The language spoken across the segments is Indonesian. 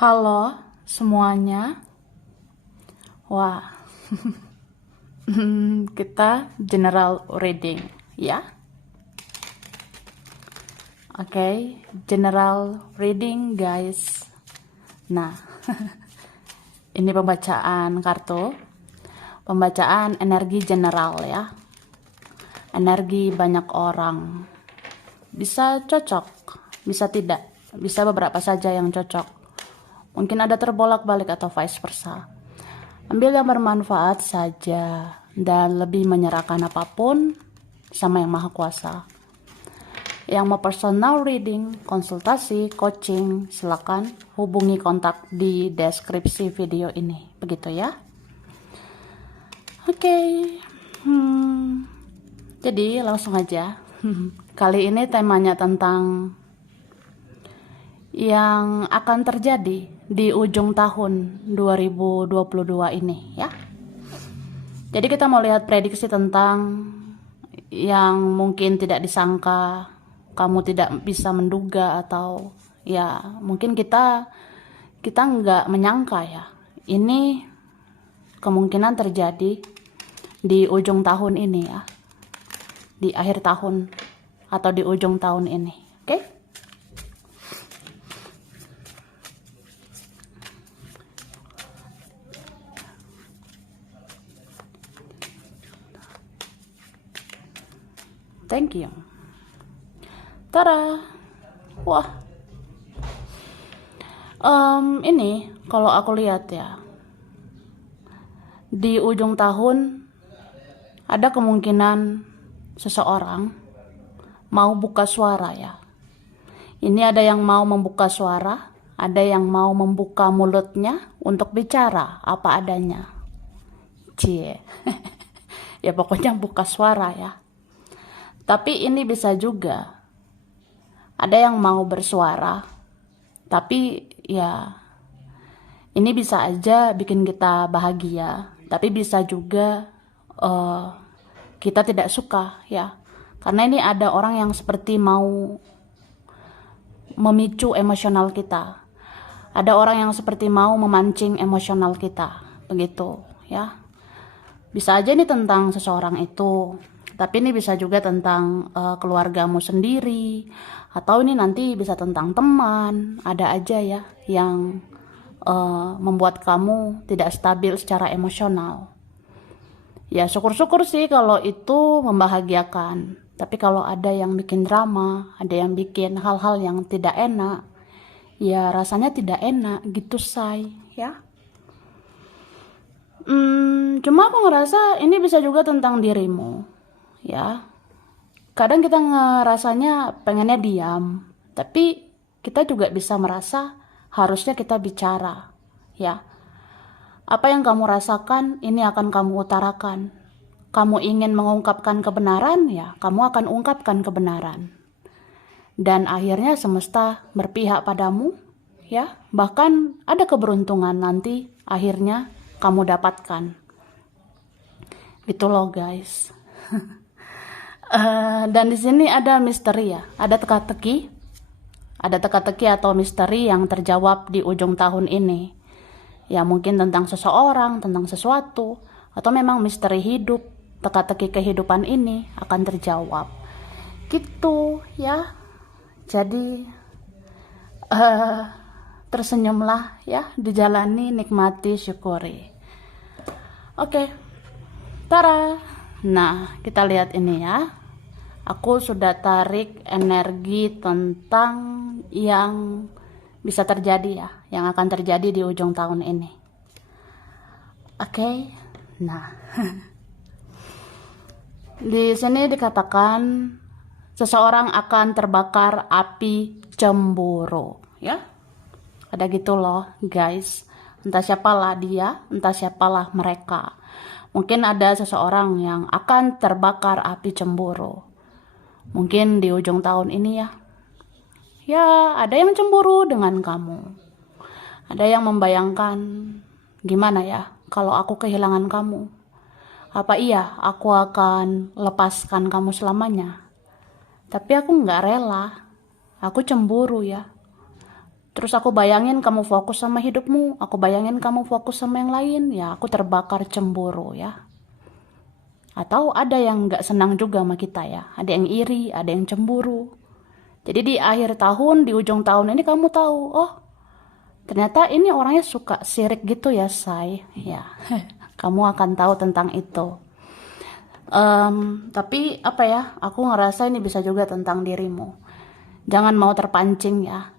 Halo semuanya. Wah, kita general reading ya. Oke, general reading guys. Nah, ini pembacaan kartu. Pembacaan energi general ya. Energi banyak orang. Bisa cocok, bisa tidak. Bisa beberapa saja yang cocok. Mungkin ada terbolak-balik atau vice versa. Ambil yang bermanfaat saja dan lebih menyerahkan apapun sama Yang Maha Kuasa. Yang mau personal reading, konsultasi, coaching, silakan hubungi kontak di deskripsi video ini. Begitu ya. Oke. Jadi langsung aja. Kali ini temanya tentang yang akan terjadi di ujung tahun 2022 ini ya. Jadi kita mau lihat prediksi tentang yang mungkin tidak disangka, kamu tidak bisa menduga, atau ya mungkin kita nggak menyangka ya. Ini kemungkinan terjadi di ujung tahun ini ya. Di akhir tahun atau di ujung tahun ini. Oke? Thank you. Tara. Wah. Ini kalau aku lihat ya. Di ujung tahun ada kemungkinan seseorang mau buka suara ya. Ini ada yang mau membuka suara, ada yang mau membuka mulutnya untuk bicara apa adanya. Cie. Ya pokoknya buka suara ya. Tapi ini bisa juga ada yang mau bersuara, tapi ya ini bisa aja bikin kita bahagia, tapi bisa juga kita tidak suka ya. Karena ini ada orang yang seperti mau memicu emosional kita. Ada orang yang seperti mau memancing emosional kita, begitu ya. Bisa aja ini tentang seseorang itu. Tapi ini bisa juga tentang keluargamu sendiri, atau ini nanti bisa tentang teman. Ada aja ya yang membuat kamu tidak stabil secara emosional. Ya syukur-syukur sih kalau itu membahagiakan. Tapi kalau ada yang bikin drama, ada yang bikin hal-hal yang tidak enak, ya rasanya tidak enak gitu say ya. Cuma aku ngerasa ini bisa juga tentang dirimu. Ya, kadang kita ngerasanya pengennya diam, tapi kita juga bisa merasa harusnya kita bicara, ya. Apa yang kamu rasakan, ini akan kamu utarakan. Kamu ingin mengungkapkan kebenaran, ya, kamu akan ungkapkan kebenaran. Dan akhirnya semesta berpihak padamu, ya. Bahkan ada keberuntungan nanti akhirnya kamu dapatkan. Gitu loh, guys. Dan di sini ada misteri ya, ada teka-teki atau misteri yang terjawab di ujung tahun ini. Ya mungkin tentang seseorang, tentang sesuatu, atau memang misteri hidup, teka-teki kehidupan ini akan terjawab. Gitu ya. Jadi tersenyumlah ya, dijalani, nikmati, syukuri. Oke. Tara. Nah, kita lihat ini ya. Aku sudah tarik energi tentang yang bisa terjadi ya, yang akan terjadi di ujung tahun ini. Oke. Nah. Di sini dikatakan seseorang akan terbakar api cemburu, ya. Ada gitu loh, guys. Entah siapalah dia, entah siapalah mereka. Mungkin ada seseorang yang akan terbakar api cemburu. Mungkin di ujung tahun ini ya. Ya, ada yang cemburu dengan kamu. Ada yang membayangkan, gimana ya kalau aku kehilangan kamu? Apa iya aku akan lepaskan kamu selamanya? Tapi aku nggak rela. Aku cemburu ya. Terus aku bayangin kamu fokus sama hidupmu, aku bayangin kamu fokus sama yang lain, ya aku terbakar cemburu ya. Atau ada yang nggak senang juga sama kita ya, ada yang iri, ada yang cemburu. Jadi di akhir tahun, di ujung tahun ini kamu tahu, oh ternyata ini orangnya suka sirik gitu ya, say. Ya, kamu akan tahu tentang itu. Tapi apa ya, aku ngerasa ini bisa juga tentang dirimu. Jangan mau terpancing ya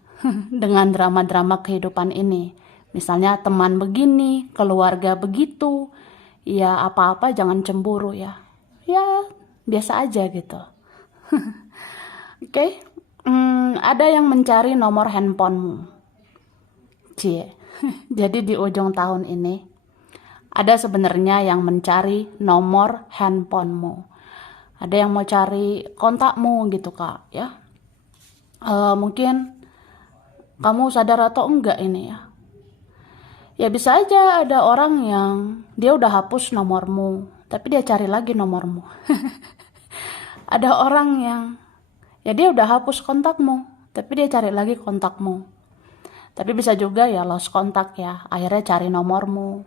dengan drama-drama kehidupan ini. Misalnya teman begini, keluarga begitu, ya apa-apa jangan cemburu ya. Ya biasa aja gitu. Oke. Ada yang mencari nomor handphonemu. Cie. Jadi di ujung tahun ini ada sebenarnya yang mencari nomor handphonemu. Ada yang mau cari kontakmu gitu kak ya. Mungkin kamu sadar atau enggak ini ya. Ya bisa aja ada orang yang dia udah hapus nomormu, tapi dia cari lagi nomormu. Ada orang yang ya dia udah hapus kontakmu, tapi dia cari lagi kontakmu. Tapi bisa juga ya lost kontak ya, akhirnya cari nomormu.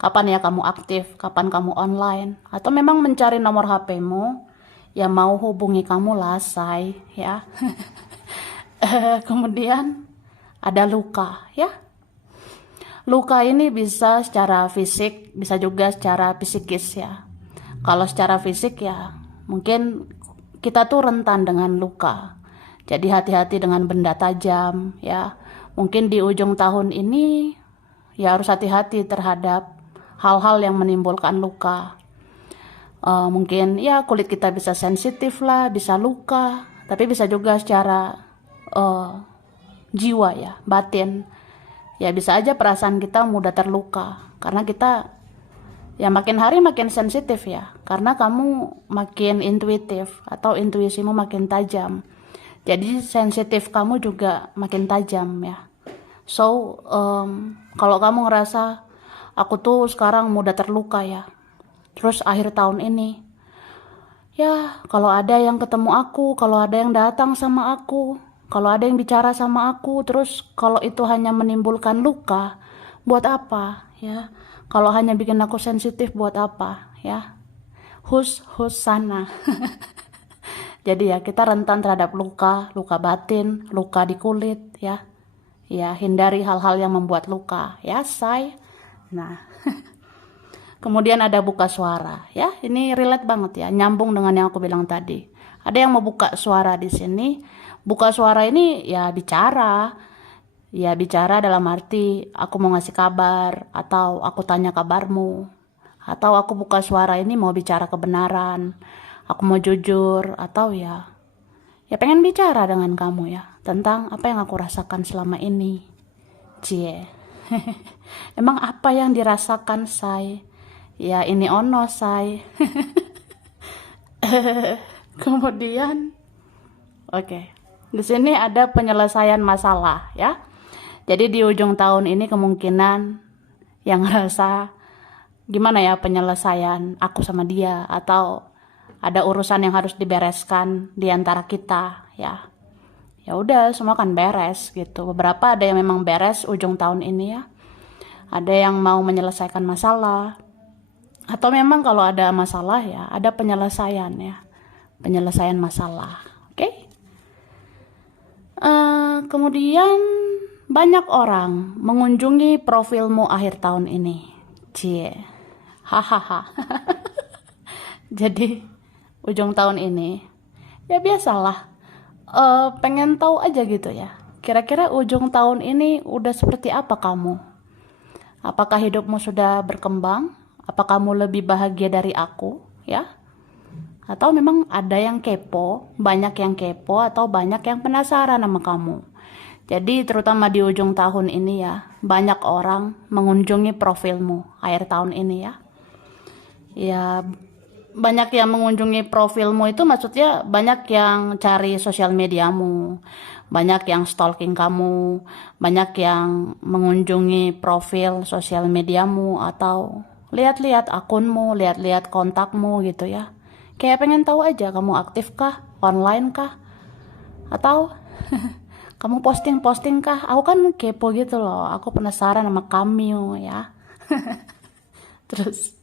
Kapan ya kamu aktif, kapan kamu online, atau memang mencari nomor HP-mu, ya mau hubungi kamu lah, say, ya. Kemudian ada luka, ya. Luka ini bisa secara fisik, bisa juga secara psikis ya. Kalau secara fisik ya, mungkin kita tuh rentan dengan luka. Jadi hati-hati dengan benda tajam, ya. Mungkin di ujung tahun ini, ya harus hati-hati terhadap hal-hal yang menimbulkan luka. Mungkin ya kulit kita bisa sensitif lah, bisa luka, tapi bisa juga secara jiwa ya, batin. Ya bisa aja perasaan kita mudah terluka, karena kita ya makin hari makin sensitif ya, karena kamu makin intuitif atau intuisimu makin tajam. Jadi sensitif kamu juga makin tajam ya. So, kalau kamu ngerasa aku tuh sekarang mudah terluka ya. Terus akhir tahun ini, ya kalau ada yang ketemu aku, kalau ada yang datang sama aku, kalau ada yang bicara sama aku, terus kalau itu hanya menimbulkan luka, buat apa ya? Kalau hanya bikin aku sensitif, buat apa ya? Hus sana. Jadi ya kita rentan terhadap luka, luka batin, luka di kulit ya. Ya hindari hal-hal yang membuat luka ya, say. Nah, kemudian ada buka suara, ya. Ini relate banget ya, nyambung dengan yang aku bilang tadi. Ada yang mau buka suara di sini. Buka suara ini ya bicara. Ya bicara dalam arti aku mau ngasih kabar atau aku tanya kabarmu. Atau aku buka suara ini mau bicara kebenaran. Aku mau jujur atau ya pengen bicara dengan kamu ya tentang apa yang aku rasakan selama ini. Cie. Emang apa yang dirasakan, say? Ya ini ono, say. Kemudian oke. Di sini ada penyelesaian masalah ya. Jadi di ujung tahun ini kemungkinan yang ngerasa gimana ya penyelesaian aku sama dia, atau ada urusan yang harus dibereskan di antara kita ya. Ya udah semua kan beres gitu. Beberapa ada yang memang beres ujung tahun ini ya. Ada yang mau menyelesaikan masalah. Atau memang kalau ada masalah ya ada penyelesaian ya. Penyelesaian masalah. Oke? Kemudian banyak orang mengunjungi profilmu akhir tahun ini. Cie. Hahaha. Jadi ujung tahun ini ya biasalah. Pengen tahu aja gitu ya. Kira-kira ujung tahun ini udah seperti apa kamu? Apakah hidupmu sudah berkembang? Apakah kamu lebih bahagia dari aku? Ya? Atau memang ada yang kepo, banyak yang kepo, atau banyak yang penasaran sama kamu? Jadi terutama di ujung tahun ini ya, banyak orang mengunjungi profilmu akhir tahun ini ya. Ya banyak yang mengunjungi profilmu itu maksudnya banyak yang cari sosial mediamu, banyak yang stalking kamu, banyak yang mengunjungi profil sosial mediamu atau lihat-lihat akunmu, lihat-lihat kontakmu gitu ya. Kayak pengen tahu aja kamu aktif kah, online kah, atau Kamu posting kah? Aku kan kepo gitu loh. Aku penasaran sama kamu ya. Terus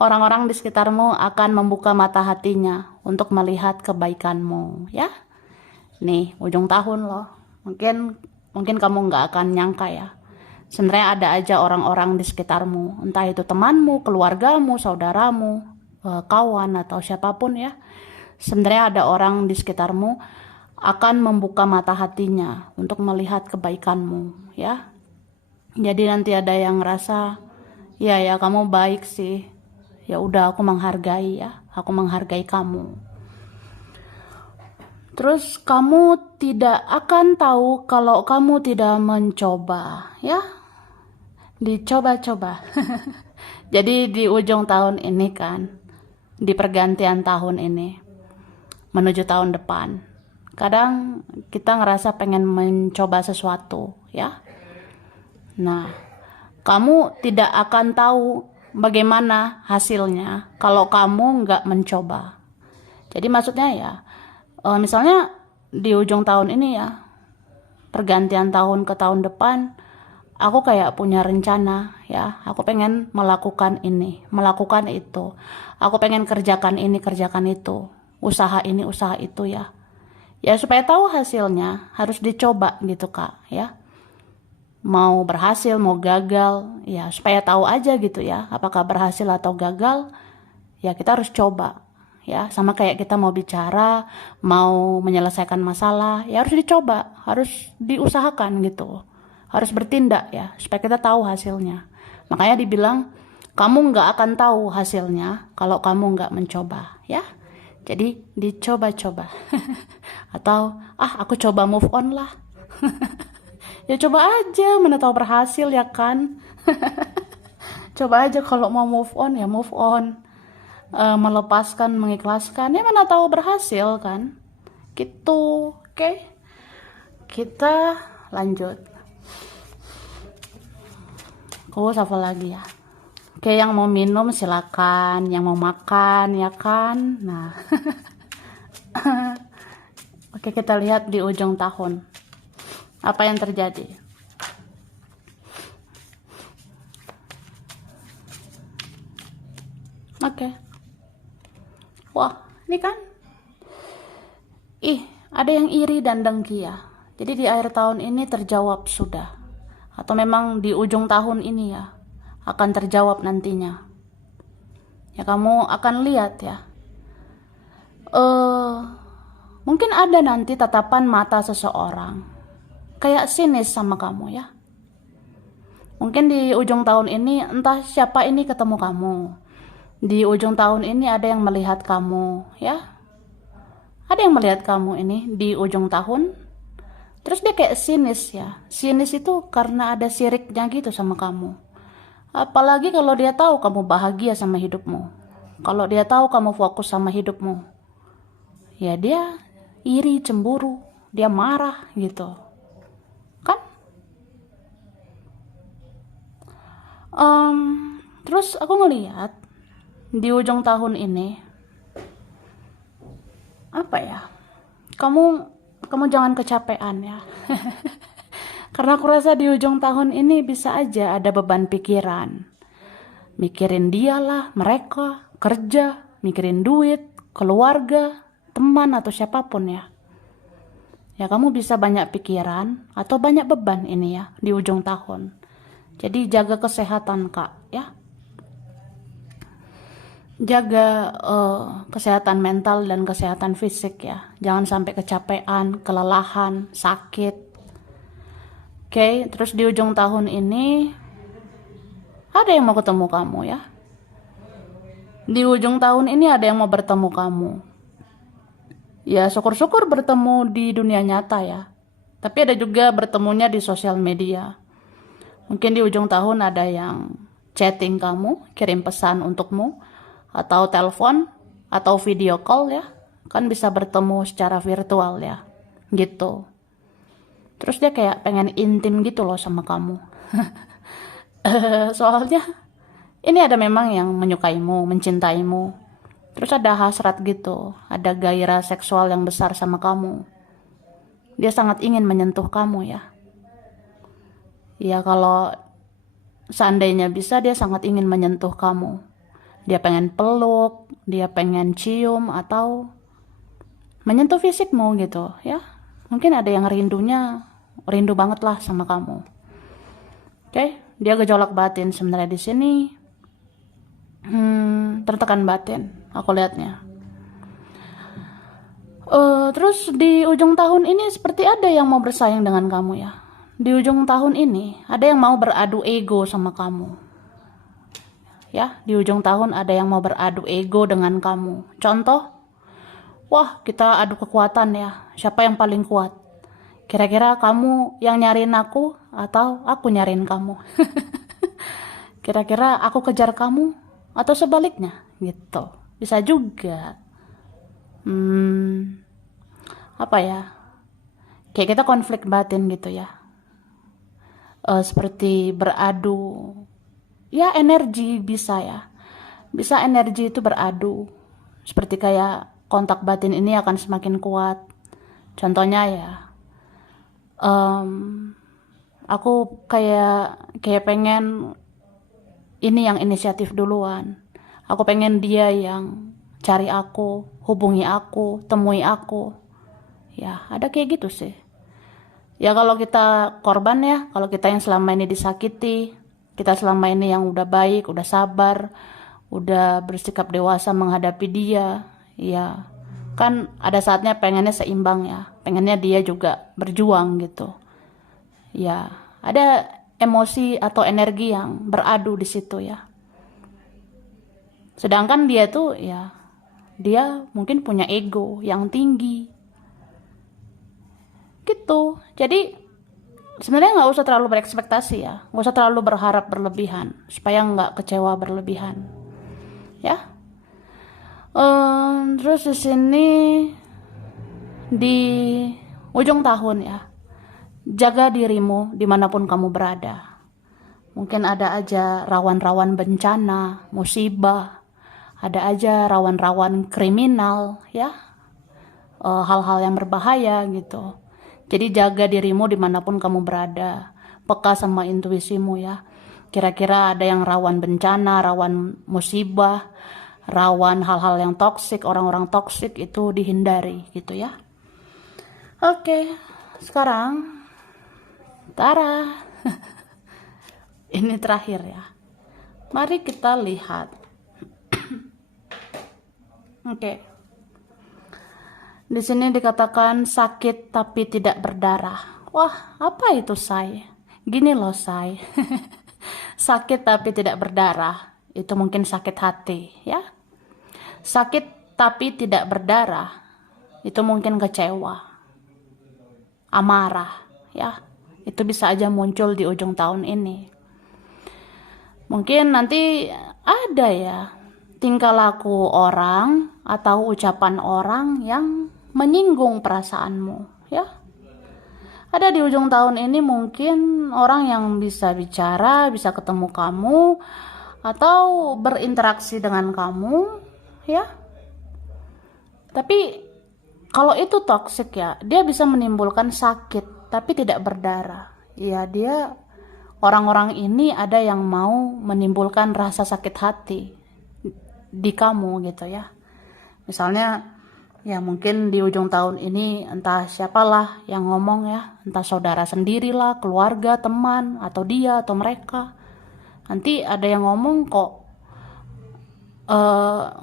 orang-orang di sekitarmu akan membuka mata hatinya untuk melihat kebaikanmu ya. Nih, ujung tahun loh. Mungkin kamu nggak akan nyangka ya. Sebenarnya ada aja orang-orang di sekitarmu, entah itu temanmu, keluargamu, saudaramu, kawan atau siapapun ya. Sebenarnya ada orang di sekitarmu akan membuka mata hatinya untuk melihat kebaikanmu ya. Jadi nanti ada yang ngerasa, ya kamu baik sih. Ya udah, aku menghargai ya. Aku menghargai kamu. Terus kamu tidak akan tahu kalau kamu tidak mencoba ya. Dicoba-coba. Jadi di ujung tahun ini kan, di pergantian tahun ini menuju tahun depan, kadang kita ngerasa pengen mencoba sesuatu ya. Nah, kamu tidak akan tahu bagaimana hasilnya kalau kamu nggak mencoba. Jadi maksudnya ya, misalnya di ujung tahun ini ya, pergantian tahun ke tahun depan, aku kayak punya rencana ya. Aku pengen melakukan ini, melakukan itu. Aku pengen kerjakan ini, kerjakan itu. Usaha ini, usaha itu ya. Ya supaya tahu hasilnya harus dicoba gitu Kak ya. Mau berhasil, mau gagal, ya supaya tahu aja gitu ya, apakah berhasil atau gagal, ya kita harus coba ya. Sama kayak kita mau bicara, mau menyelesaikan masalah, ya harus dicoba, harus diusahakan gitu, harus bertindak ya, supaya kita tahu hasilnya. Makanya dibilang, kamu nggak akan tahu hasilnya kalau kamu nggak mencoba ya. Jadi dicoba-coba. Atau, aku coba move on lah. Ya coba aja, mana tahu berhasil ya kan. Coba aja kalau mau move on ya move on. Melepaskan, mengikhlaskan, ya mana tahu berhasil kan. Gitu, oke. Kita lanjut. Aku apa lagi ya. Oke, yang mau minum silakan, yang mau makan ya kan. Nah. Oke, kita lihat di ujung tahun. Apa yang terjadi? Oke. Wah, ini kan. Ada yang iri dan dengki ya. Jadi di akhir tahun ini terjawab sudah. Atau memang di ujung tahun ini ya, akan terjawab nantinya. Ya kamu akan lihat ya. Mungkin ada nanti tatapan mata seseorang kayak sinis sama kamu ya. Mungkin di ujung tahun ini entah siapa ini ketemu kamu. Di ujung tahun ini ada yang melihat kamu ya. Ada yang melihat kamu ini di ujung tahun. Terus dia kayak sinis ya. Sinis itu karena ada siriknya gitu sama kamu. Apalagi kalau dia tahu kamu bahagia sama hidupmu. Kalau dia tahu kamu fokus sama hidupmu. Ya dia iri, cemburu, dia marah gitu. Terus aku ngeliat di ujung tahun ini apa ya, kamu jangan kecapean ya. Karena aku rasa di ujung tahun ini bisa aja ada beban pikiran, mikirin dia lah, mereka, kerja, mikirin duit, keluarga, teman atau siapapun ya. Ya kamu bisa banyak pikiran atau banyak beban ini ya di ujung tahun. Jadi jaga kesehatan Kak ya. Jaga kesehatan mental dan kesehatan fisik ya. Jangan sampai kecapean, kelelahan, sakit. Oke, terus di ujung tahun ini ada yang mau ketemu kamu ya. Di ujung tahun ini ada yang mau bertemu kamu. Ya syukur-syukur bertemu di dunia nyata ya. Tapi ada juga bertemunya di sosial media. Mungkin di ujung tahun ada yang chatting kamu, kirim pesan untukmu, atau telepon, atau video call ya. Kan bisa bertemu secara virtual ya, gitu. Terus dia kayak pengen intim gitu loh sama kamu. Soalnya ini ada memang yang menyukaimu, mencintaimu. Terus ada hasrat gitu, ada gairah seksual yang besar sama kamu. dia sangat ingin menyentuh kamu ya. Ya kalau seandainya bisa, dia sangat ingin menyentuh kamu. Dia pengen peluk, dia pengen cium, atau menyentuh fisikmu gitu ya. Mungkin ada yang rindu banget lah sama kamu. Oke, dia gejolak batin sebenarnya di sini. Tertekan batin, aku lihatnya. Terus di ujung tahun ini seperti ada yang mau bersaing dengan kamu ya. Di ujung tahun ini ada yang mau beradu ego sama kamu. Ya, di ujung tahun ada yang mau beradu ego dengan kamu. Contoh, wah kita adu kekuatan ya. Siapa yang paling kuat? Kira-kira kamu yang nyariin aku atau aku nyariin kamu? Kira-kira aku kejar kamu atau sebaliknya? Gitu. Bisa juga. Apa ya? Kayak kita konflik batin gitu ya. Seperti beradu. Ya energi bisa ya. Bisa energi itu beradu. Seperti kayak kontak batin ini akan semakin kuat. Contohnya ya, aku kayak pengen ini yang inisiatif duluan. Aku pengen dia yang cari aku, hubungi aku, temui aku. Ya, ada kayak gitu sih. Ya kalau kita korban ya, kalau kita yang selama ini disakiti, kita selama ini yang udah baik, udah sabar, udah bersikap dewasa menghadapi dia, ya kan ada saatnya pengennya seimbang ya, pengennya dia juga berjuang gitu. Ya, ada emosi atau energi yang beradu di situ ya. Sedangkan dia tuh ya, dia mungkin punya ego yang tinggi. Gitu. Jadi sebenarnya nggak usah terlalu berekspektasi ya, nggak usah terlalu berharap berlebihan supaya nggak kecewa berlebihan. Ya. Terus di sini di ujung tahun ya, jaga dirimu dimanapun kamu berada. Mungkin ada aja rawan-rawan bencana, musibah, ada aja rawan-rawan kriminal ya, hal-hal yang berbahaya gitu. Jadi jaga dirimu dimanapun kamu berada, peka sama intuisimu ya. Kira-kira ada yang rawan bencana, rawan musibah, rawan hal-hal yang toksik, orang-orang toksik itu dihindari gitu ya. Oke, sekarang Tara. Ini terakhir ya. Mari kita lihat. Oke. Di sini dikatakan sakit tapi tidak berdarah. Wah, apa itu say? Gini loh say. Sakit tapi tidak berdarah. Itu mungkin sakit hati ya. Sakit tapi tidak berdarah. Itu mungkin kecewa, amarah ya. Itu bisa aja muncul di ujung tahun ini. Mungkin nanti ada ya tingkah laku orang atau ucapan orang yang menyinggung perasaanmu ya. Ada di ujung tahun ini mungkin orang yang bisa bicara, bisa ketemu kamu atau berinteraksi dengan kamu ya. Tapi kalau itu toksik ya, dia bisa menimbulkan sakit tapi tidak berdarah. Ya, dia orang-orang ini ada yang mau menimbulkan rasa sakit hati di kamu gitu ya. Misalnya ya mungkin di ujung tahun ini entah siapalah yang ngomong ya, entah saudara sendirilah, keluarga, teman, atau dia atau mereka. Nanti ada yang ngomong kok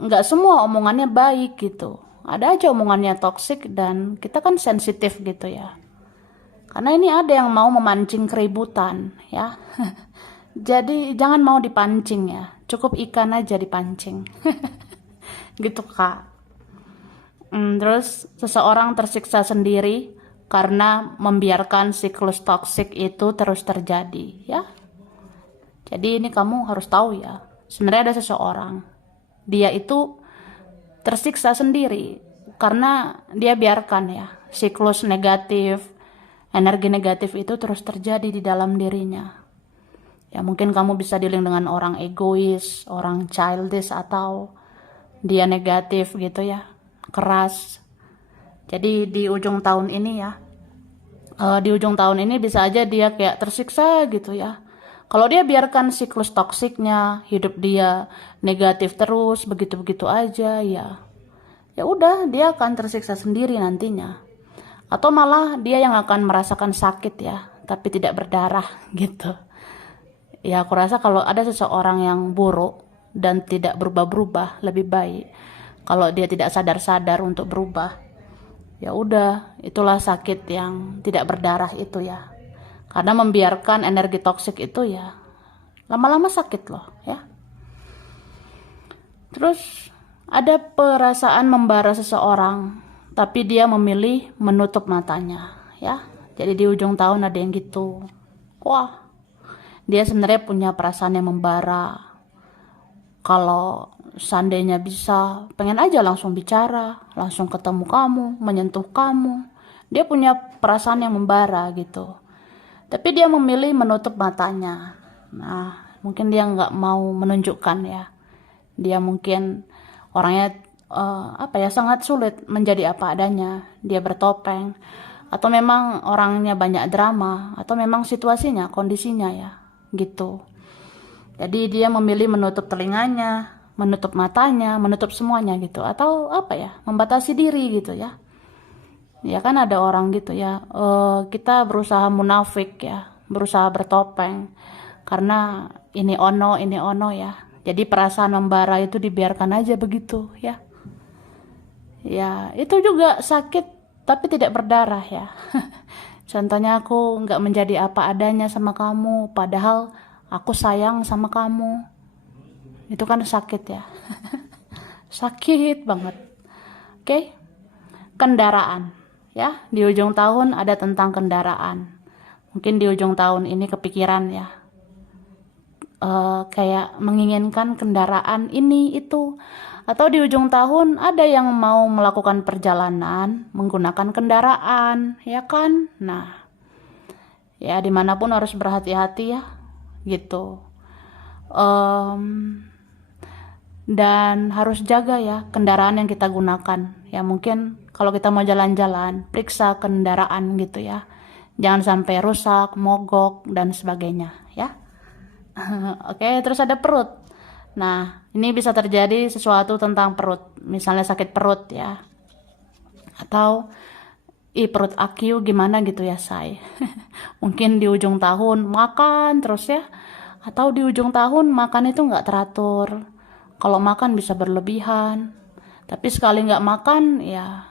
nggak semua omongannya baik gitu. Ada aja omongannya toksik dan kita kan sensitif gitu ya. Karena ini ada yang mau memancing keributan ya. Jadi jangan mau dipancing ya. Cukup ikan aja dipancing. Gitu Kak. Terus seseorang tersiksa sendiri karena membiarkan siklus toksik itu terus terjadi ya. Jadi ini kamu harus tahu ya. Sebenarnya ada seseorang, dia itu tersiksa sendiri karena dia biarkan ya siklus negatif, energi negatif itu terus terjadi di dalam dirinya. Ya mungkin kamu bisa dealing dengan orang egois, orang childish, atau dia negatif gitu ya, keras. Jadi di ujung tahun ini ya, Di ujung tahun ini bisa aja dia kayak tersiksa gitu ya. Kalau dia biarkan siklus toksiknya, hidup dia negatif terus, begitu-begitu aja, ya udah dia akan tersiksa sendiri nantinya. Atau malah dia yang akan merasakan sakit ya, tapi tidak berdarah gitu. Ya aku rasa kalau ada seseorang yang buruk dan tidak berubah-berubah, lebih baik kalau dia tidak sadar-sadar untuk berubah. Ya udah, itulah sakit yang tidak berdarah itu ya. Karena membiarkan energi toksik itu ya lama-lama sakit loh ya. Terus ada perasaan membara seseorang, tapi dia memilih menutup matanya ya. Jadi di ujung tahun ada yang gitu. Wah, dia sebenarnya punya perasaan yang membara. Kalau seandainya bisa, pengen aja langsung bicara, langsung ketemu kamu, menyentuh kamu. Dia punya perasaan yang membara gitu. Tapi dia memilih menutup matanya. Nah, mungkin dia nggak mau menunjukkan ya. Dia mungkin orangnya sangat sulit menjadi apa adanya. Dia bertopeng. Atau memang orangnya banyak drama. Atau memang situasinya, kondisinya ya. Gitu. Jadi dia memilih menutup telinganya, menutup matanya, menutup semuanya gitu. Atau membatasi diri gitu ya. Ya kan ada orang gitu ya, kita berusaha munafik ya, berusaha bertopeng. Karena ini ono ya. Jadi perasaan membara itu dibiarkan aja begitu ya. Ya itu juga sakit tapi tidak berdarah ya. Contohnya aku nggak menjadi apa adanya sama kamu, padahal aku sayang sama kamu. Itu kan sakit ya. Sakit banget. Oke. Kendaraan. Ya, di ujung tahun ada tentang kendaraan. Mungkin di ujung tahun ini kepikiran ya. Kayak menginginkan kendaraan ini itu. Atau di ujung tahun ada yang mau melakukan perjalanan menggunakan kendaraan, ya kan? Nah, ya dimanapun harus berhati-hati ya, gitu. Dan harus jaga ya kendaraan yang kita gunakan. Ya mungkin kalau kita mau jalan-jalan, periksa kendaraan gitu ya. Jangan sampai rusak, mogok, dan sebagainya ya. Oke, terus ada perut. Nah, ini bisa terjadi sesuatu tentang perut. Misalnya sakit perut ya. Atau, perut aku gimana gitu ya, say. Mungkin di ujung tahun makan terus ya. Atau di ujung tahun makan itu nggak teratur. Kalau makan bisa berlebihan. Tapi sekali nggak makan ya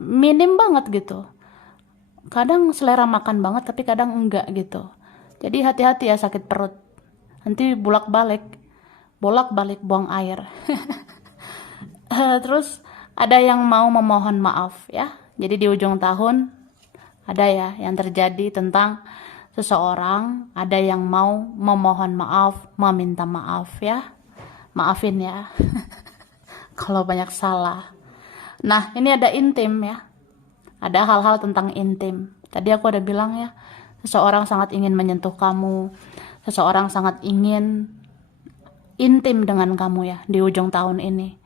minim banget gitu. Kadang selera makan banget tapi kadang enggak gitu. Jadi hati-hati ya sakit perut. Nanti bolak-balik buang air. Terus ada yang mau memohon maaf ya. Jadi di ujung tahun ada ya yang terjadi tentang seseorang, ada yang mau memohon maaf, meminta maaf ya. Maafin ya. Kalau banyak salah. Nah, ini ada intim ya. Ada hal-hal tentang intim. Tadi aku udah bilang ya, seseorang sangat ingin menyentuh kamu. Seseorang sangat ingin intim dengan kamu ya di ujung tahun ini.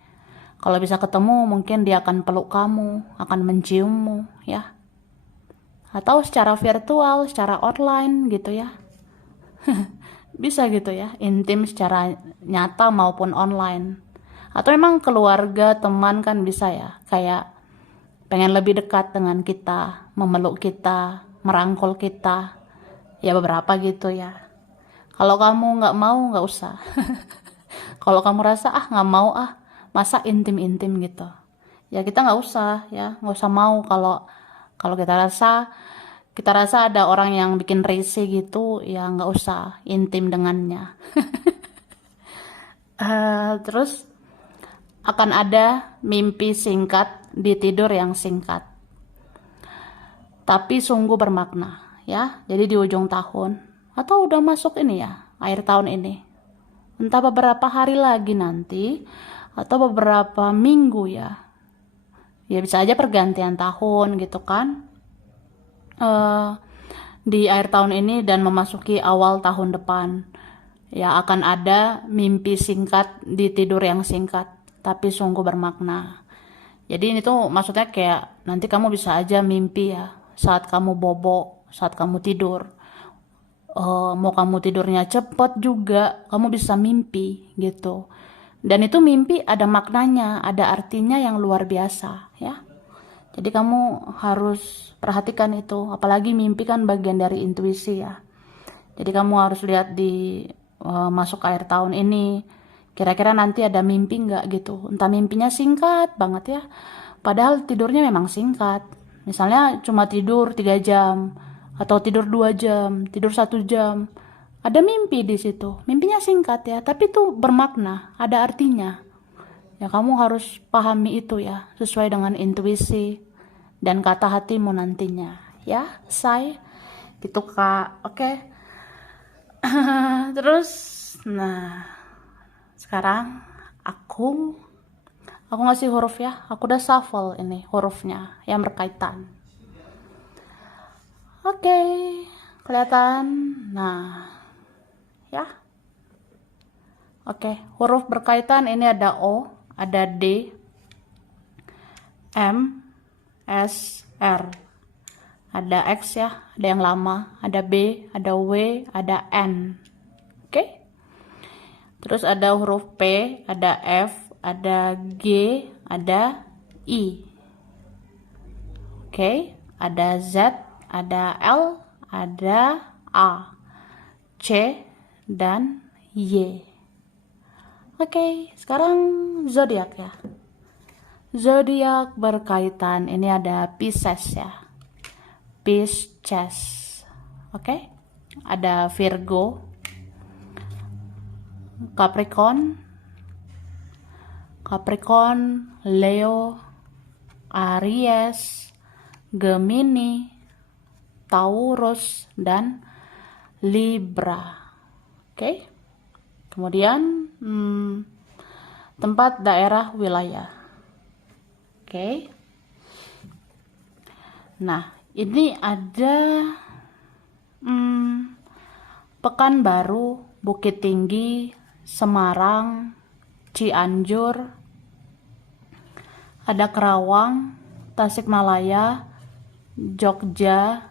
Kalau bisa ketemu, mungkin dia akan peluk kamu, akan menciummu ya. Atau secara virtual, secara online gitu ya. Bisa gitu ya, intim secara nyata maupun online. Atau memang keluarga, teman kan bisa ya, kayak pengen lebih dekat dengan kita, memeluk kita, merangkul kita. Ya beberapa gitu ya. Kalau kamu nggak mau, nggak usah. Kalau kamu rasa nggak mau masa intim-intim gitu. Ya kita nggak usah ya, nggak usah mau kalau kita rasa ada orang yang bikin risih gitu, ya nggak usah intim dengannya. Terus akan ada mimpi singkat di tidur yang singkat, tapi sungguh bermakna ya. Jadi di ujung tahun atau udah masuk ini ya, akhir tahun ini, entah beberapa hari lagi nanti atau beberapa minggu ya. Ya bisa aja pergantian tahun gitu kan. Di akhir tahun ini dan memasuki awal tahun depan ya akan ada mimpi singkat di tidur yang singkat tapi sungguh bermakna. Jadi ini tuh maksudnya kayak nanti kamu bisa aja mimpi ya saat kamu bobo, saat kamu tidur. Mau kamu tidurnya cepat juga, kamu bisa mimpi gitu. Dan itu mimpi ada maknanya, ada artinya yang luar biasa ya. Jadi kamu harus perhatikan itu, apalagi mimpi kan bagian dari intuisi ya. Jadi kamu harus lihat di masuk akhir tahun ini, kira-kira nanti ada mimpi nggak gitu. Entah mimpinya singkat banget ya, padahal tidurnya memang singkat. Misalnya cuma tidur 3 jam, atau tidur 2 jam, tidur 1 jam. Ada mimpi di situ. Mimpinya singkat ya, tapi itu bermakna, ada artinya. Ya kamu harus pahami itu ya, sesuai dengan intuisi dan kata hatimu nantinya. Ya, say. Gitu Kak. Oke. Terus, nah, sekarang aku ngasih huruf ya. Aku udah shuffle ini hurufnya yang berkaitan. Oke, kelihatan. Nah, ya. Oke, huruf berkaitan ini ada O, ada D, M, S, R. Ada X ya, ada yang lama, ada B, ada W, ada N. Oke. Terus ada huruf P, ada F, ada G, ada I. Oke, ada Z, ada L, ada A, C, dan Y. Oke, sekarang zodiak ya. Zodiak berkaitan, ini ada Pisces ya. Pisces. Oke. Ada Virgo, Capricorn, Leo, Aries, Gemini, Taurus, dan Libra. Oke. Kemudian tempat, daerah, wilayah. Oke. Nah, ini ada Pekanbaru, Bukit Tinggi, Semarang, Cianjur, ada Kerawang, Tasikmalaya, Jogja,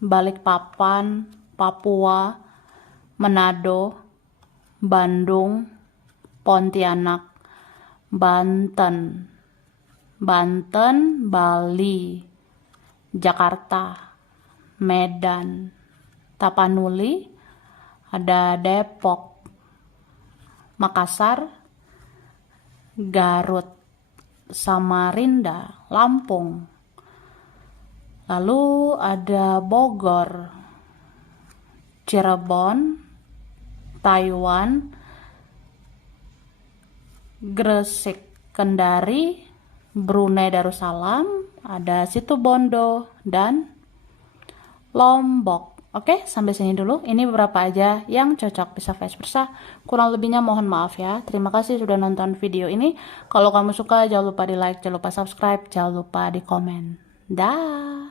Balikpapan, Papua, Manado, Bandung, Pontianak, Banten, Bali, Jakarta, Medan, Tapanuli, ada Depok, Makassar, Garut, Samarinda, Lampung. Lalu ada Bogor, Cirebon, Taiwan, Gresik, Kendari, Brunei Darussalam, ada Situbondo, dan Lombok. Oke, sampai sini dulu. Ini beberapa aja yang cocok bisa vice versa. Kurang lebihnya mohon maaf ya. Terima kasih sudah nonton video ini. Kalau kamu suka, jangan lupa di like, jangan lupa subscribe, jangan lupa di komen. Dah.